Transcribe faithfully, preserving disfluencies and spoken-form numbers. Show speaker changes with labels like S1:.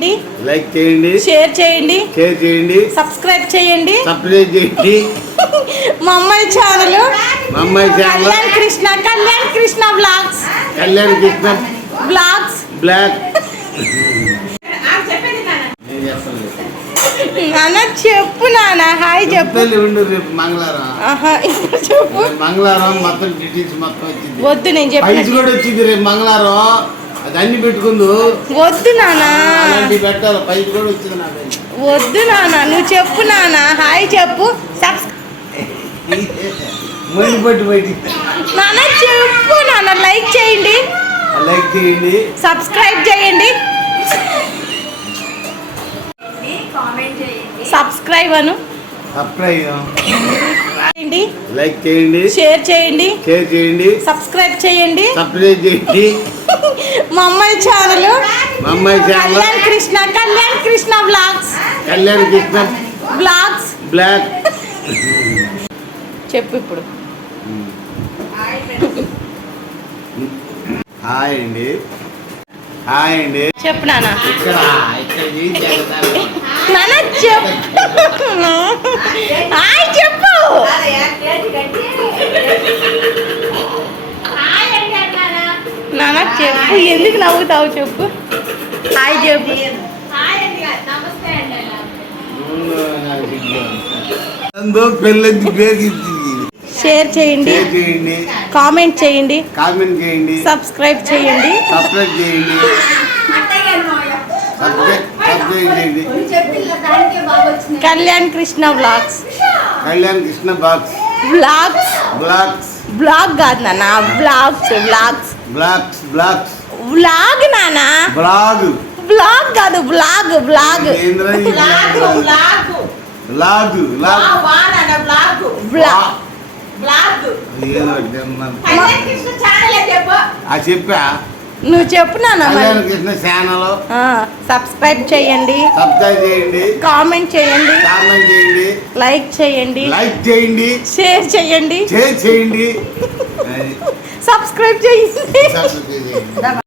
S1: చేయండి,
S2: లైక్ చేయండి,
S1: షేర్ చేయండి,
S2: షేర్ చేయండి,
S1: సబ్స్క్రైబ్ చేయండి,
S2: సబ్స్క్రైబ్ చేయండి.
S1: మా అమ్మాయి ఛానల్
S2: మా అమ్మాయి channel
S1: Kalyan Krishna Kalyan Krishna blogs
S2: Kalyan Krishna
S1: blogs
S2: block.
S1: నాన్న చెప్పు నాన్న హాయ్ చెప్పు.
S2: ఉండు రేపు మంగళవారం.
S1: ఆహా ఇప్పుడు చెప్పు.
S2: మంగళవారం మొత్తం డీటెయిల్స్ మొత్తం వచ్చింది.
S1: వద్దు నేను
S2: పైస్
S1: చెప్పు.
S2: కూడా వచ్చింది రేపు మంగళవారం. అది అన్ని పెట్టుకుందు.
S1: వద్దు నాన్న
S2: అలాంటి పెట్టాలి. పైస్ కూడా వచ్చింది నాకు.
S1: వద్దు నాన్న నువ్వు చెప్పు నాన్న హాయ్ చెప్పు. సబ్స్
S2: మొండి పట్టు బయటి
S1: నాన్న చెప్పు నాన్న లైక్ చేయండి,
S2: లైక్ చేయండి,
S1: సబ్స్క్రైబ్ చేయండి, సబ్స్క్రైబ్ అను
S2: సబ్స్క్రైబ్
S1: చేయండి,
S2: లైక్ చేయండి,
S1: షేర్ చేయండి,
S2: షేర్ చేయండి,
S1: సబ్స్క్రైబ్ చేయండి.
S2: సబ్స్క్రైబ్ చేయండి.
S1: మా అమ్మాయి ఛానల్
S2: మా అమ్మాయి channel
S1: Kalyan Krishna Kalyan Krishna blogs
S2: Kalyan Krishna
S1: blogs
S2: block.
S1: చెప్పు ఇప్పుడు.
S2: హాయ్ అండి, హాయ్ అండి.
S1: చెప్పు నాన్న.
S2: ఇక్కడ ఇక్కడ ఈ జగదాలు.
S1: నాన్న చెప్పు హాయ్ చెప్పు. నాన్న చెప్పు ఎందుకు నవ్వుతావు చెప్పు. హాయ్ చెప్పు.
S2: అందో పెళ్ళి బేగిచ్చింది.
S1: షేర్ చేయండి,
S2: షేర్ చేయండి,
S1: కామెంట్ చేయండి,
S2: కామెంట్ చేయండి,
S1: సబ్స్క్రైబ్ చేయండి,
S2: సబ్స్క్రైబ్ చేయండి, సబ్స్క్రైబ్ సబ్స్క్రైబ్ చేయండి.
S1: Kalyan Krishna blogs
S2: Kalyan Krishna box
S1: blogs
S2: blocks
S1: blog కాదు నాన్న blogs blogs
S2: blocks blocks
S1: blog నాన్న
S2: బ్లాగ్
S1: బ్లాగ్ కాదు blog blog
S2: blog log
S1: blog
S2: ఆ చెప్పా.
S1: నువ్వు చెప్పు నాన్న మరి.
S2: కళ్యాణ్ కృష్ణ ఛానల్
S1: సబ్స్క్రైబ్ చేయండి,
S2: సబ్స్క్రైబ్ చేయండి,
S1: కామెంట్ చేయండి,
S2: కామెంట్ చేయండి,
S1: లైక్ చేయండి,
S2: లైక్ చేయండి,
S1: షేర్ చేయండి,
S2: షేర్ చేయండి,
S1: సబ్స్క్రైబ్ చేయండి.
S2: సబ్స్క్రైబ్ చేయండి.